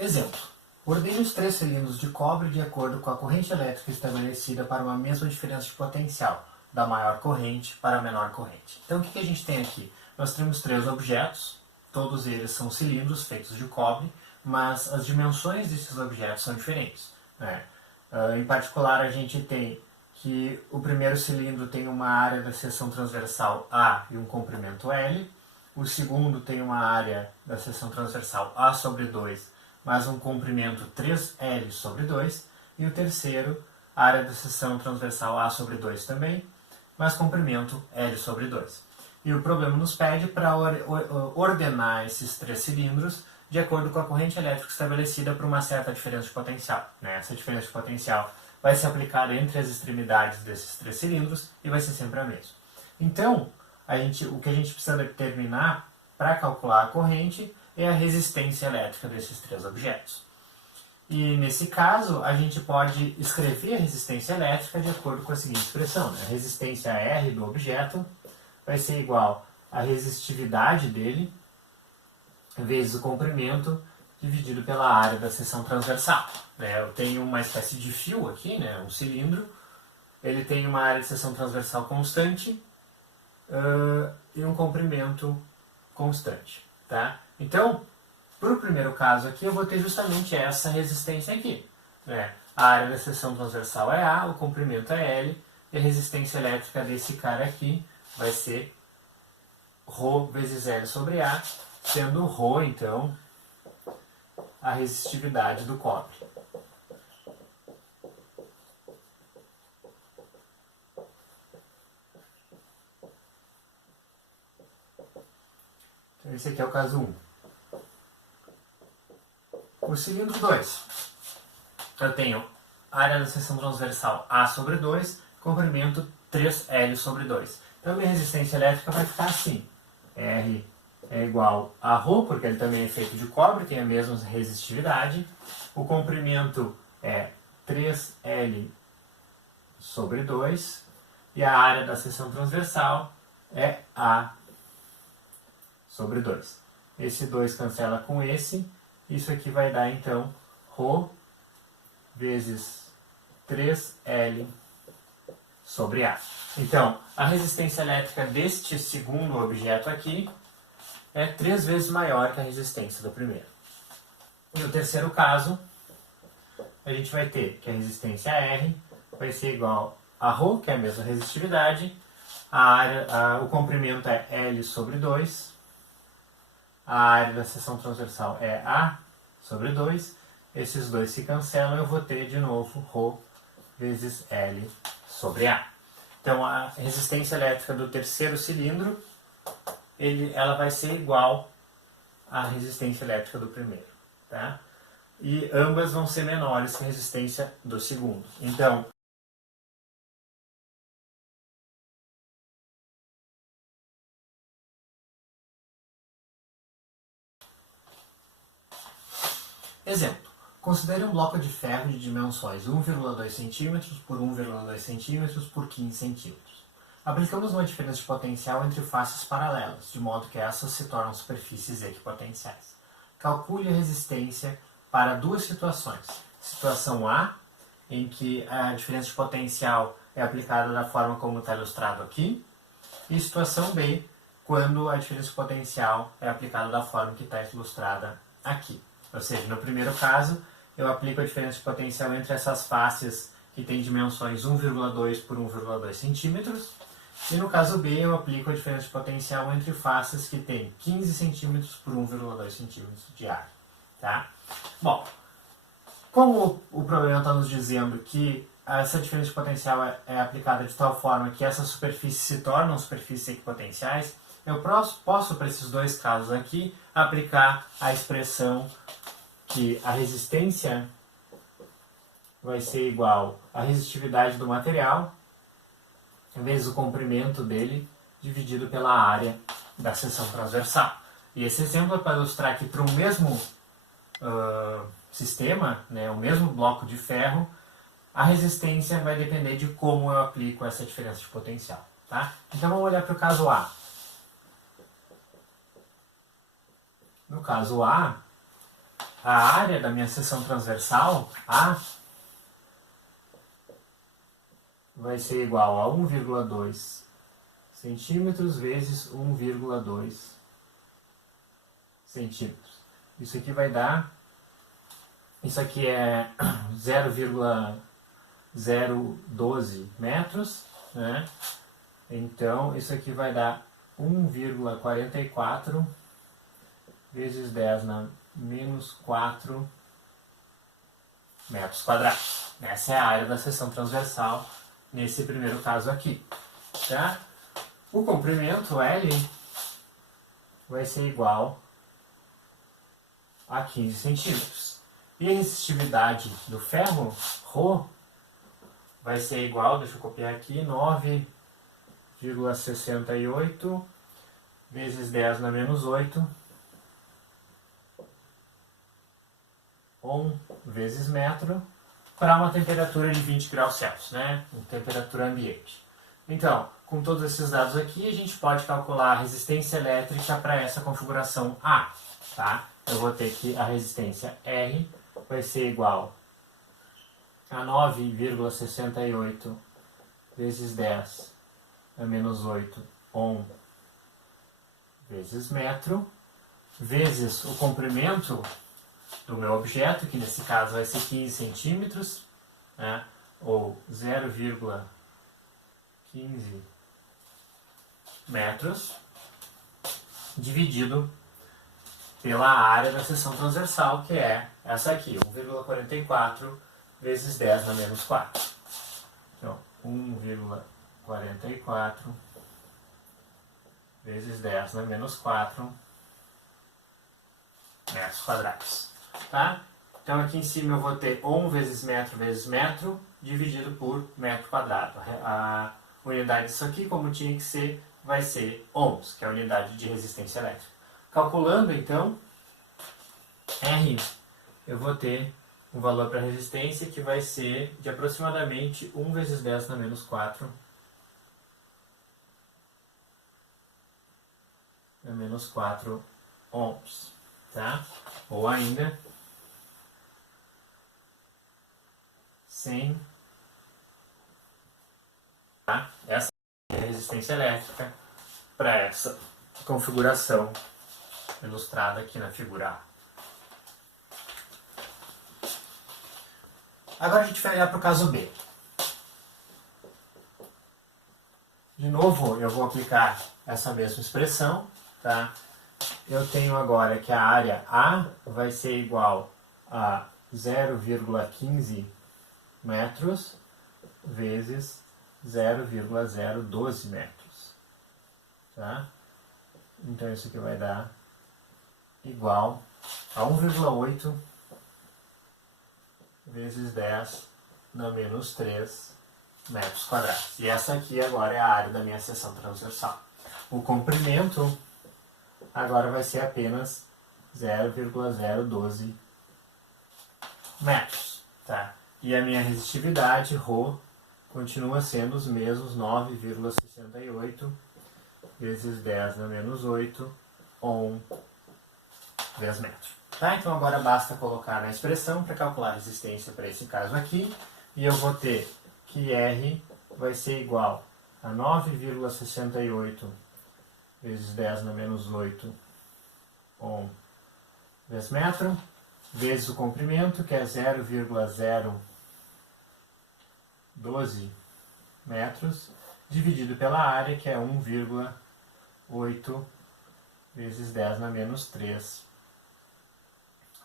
Exemplo. Ordene os 3 cilindros de cobre de acordo com a corrente elétrica estabelecida para uma mesma diferença de potencial, da maior corrente para a menor corrente. Então, o que a gente tem aqui? Nós temos 3 objetos, todos eles são cilindros feitos de cobre, mas as dimensões desses objetos são diferentes, né? Em particular, a gente tem que o primeiro cilindro tem uma área da seção transversal A e um comprimento L, o segundo tem uma área da seção transversal A sobre 2, mas um comprimento 3L sobre 2, e o terceiro, área da seção transversal A sobre 2 também, mas comprimento L sobre 2. E o problema nos pede para ordenar esses 3 cilindros de acordo com a corrente elétrica estabelecida por uma certa diferença de potencial, né? Essa diferença de potencial vai se aplicar entre as extremidades desses 3 cilindros e vai ser sempre a mesma. Então, o que a gente precisa determinar para calcular a corrente é a resistência elétrica desses 3 objetos. E nesse caso, a gente pode escrever a resistência elétrica de acordo com a seguinte expressão, né? A resistência R do objeto vai ser igual à resistividade dele vezes o comprimento dividido pela área da seção transversal. Eu tenho uma espécie de fio aqui, né? Um cilindro, ele tem uma área de seção transversal constante e um comprimento constante. Tá? Então, para o primeiro caso aqui, eu vou ter justamente essa resistência aqui, né? A área da seção transversal é A, o comprimento é L, e a resistência elétrica desse cara aqui vai ser ρ vezes L sobre A, sendo ρ, então, a resistividade do cobre. Então, esse aqui é o caso 1. O cilindro 2. Eu tenho área da seção transversal A sobre 2, comprimento 3L sobre 2. Então, minha resistência elétrica vai ficar assim. R é igual a ρ, porque ele também é feito de cobre, tem a mesma resistividade. O comprimento é 3L sobre 2. E a área da seção transversal é A sobre 2. Esse 2 cancela com esse. Isso aqui vai dar, então, ρ vezes 3L sobre A. Então, a resistência elétrica deste segundo objeto aqui é 3 vezes maior que a resistência do primeiro. E no terceiro caso, a gente vai ter que a resistência R vai ser igual a ρ, que é a mesma resistividade, o comprimento é L sobre 2, a área da seção transversal é A sobre 2, esses dois se cancelam, eu vou ter de novo ρ vezes L sobre A. Então, a resistência elétrica do terceiro cilindro, ela vai ser igual à resistência elétrica do primeiro. Tá? E ambas vão ser menores que a resistência do segundo. Então, exemplo. Considere um bloco de ferro de dimensões 1,2 cm por 1,2 cm por 15 cm. Aplicamos uma diferença de potencial entre faces paralelas, de modo que essas se tornam superfícies equipotenciais. Calcule a resistência para duas situações. Situação A, em que a diferença de potencial é aplicada da forma como está ilustrado aqui. E situação B, quando a diferença de potencial é aplicada da forma que está ilustrada aqui. Ou seja, no primeiro caso, eu aplico a diferença de potencial entre essas faces que têm dimensões 1,2 por 1,2 cm. E no caso B, eu aplico a diferença de potencial entre faces que têm 15 cm por 1,2 cm de área. Tá? Bom, como o problema está nos dizendo que essa diferença de potencial é aplicada de tal forma que essas superfícies se tornam superfícies equipotenciais, eu posso, para esses dois casos aqui, aplicar a expressão que a resistência vai ser igual à resistividade do material vezes o comprimento dele dividido pela área da seção transversal. E esse exemplo é para ilustrar que para o mesmo sistema, né, o mesmo bloco de ferro, a resistência vai depender de como eu aplico essa diferença de potencial. Tá? Então vamos olhar para o caso A. No caso A, a área da minha seção transversal, A, vai ser igual a 1,2 centímetros vezes 1,2 centímetros. Isso aqui vai dar, isso aqui é 0,012 metros, né? Então, isso aqui vai dar 1,44 vezes 10 na menos 4 metros quadrados. Essa é a área da seção transversal nesse primeiro caso aqui. Tá? O comprimento L vai ser igual a 15 centímetros. E a resistividade do ferro, ρ, vai ser igual, deixa eu copiar aqui, 9,68 vezes 10 na menos 8, ohm vezes metro, para uma temperatura de 20 graus Celsius, né? Em temperatura ambiente. Então, com todos esses dados aqui, a gente pode calcular a resistência elétrica para essa configuração A. Tá? Eu vou ter que a resistência R vai ser igual a 9,68 vezes 10 a menos 8 ohm vezes metro, vezes o comprimento do meu objeto, que nesse caso vai ser 15 centímetros, né? Ou 0,15 metros, dividido pela área da seção transversal, que é essa aqui, 1,44 vezes 10 na menos 4. Então, 1,44 vezes 10 na menos 4 metros quadrados. Tá? Então, aqui em cima eu vou ter ohm vezes metro, dividido por metro quadrado. A unidade disso aqui, como tinha que ser, vai ser ohms, que é a unidade de resistência elétrica. Calculando, então, R, eu vou ter um valor para resistência que vai ser de aproximadamente 1 vezes 10 na menos 4 na menos 4 ohms. Tá? Ou ainda 100. Tá? Essa é a resistência elétrica para essa configuração ilustrada aqui na figura A. Agora a gente vai olhar para o caso B. De novo, eu vou aplicar essa mesma expressão. Tá? Eu tenho agora que a área A vai ser igual a 0,15 metros vezes 0,012 metros. Tá? Então isso aqui vai dar igual a 1,8 vezes 10 na menos 3 metros quadrados. E essa aqui agora é a área da minha seção transversal. O comprimento agora vai ser apenas 0,012 metros. Tá? E a minha resistividade, ρ, continua sendo os mesmos 9,68 vezes 10 na menos 8 ohm vezes metro. Tá? Então agora basta colocar na expressão para calcular a resistência para esse caso aqui. E eu vou ter que R vai ser igual a 9,68 vezes 10 na menos 8 ohm vezes metro, vezes o comprimento, que é 0,012 metros, dividido pela área, que é 1,8 vezes 10 na menos 3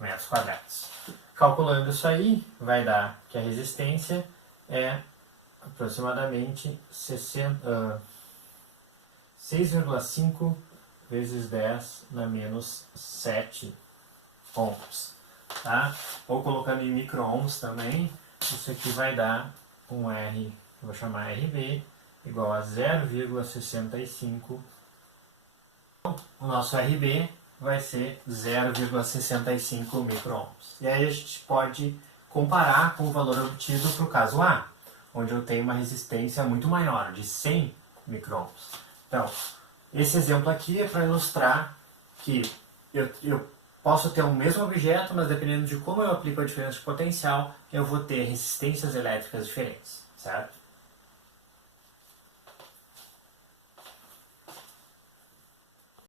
metros quadrados. Calculando isso aí, vai dar que a resistência é aproximadamente 6,5 vezes 10 na menos 7 ohms. Tá? Ou colocando em micro-ohms também, isso aqui vai dar um R, eu vou chamar RB, igual a 0,65. O nosso RB vai ser 0,65 micro-ohms. E aí a gente pode comparar com o valor obtido para o caso A, onde eu tenho uma resistência muito maior, de 100 micro-ohms. Então, esse exemplo aqui é para ilustrar que eu Posso ter o mesmo objeto, mas dependendo de como eu aplico a diferença de potencial, eu vou ter resistências elétricas diferentes, certo?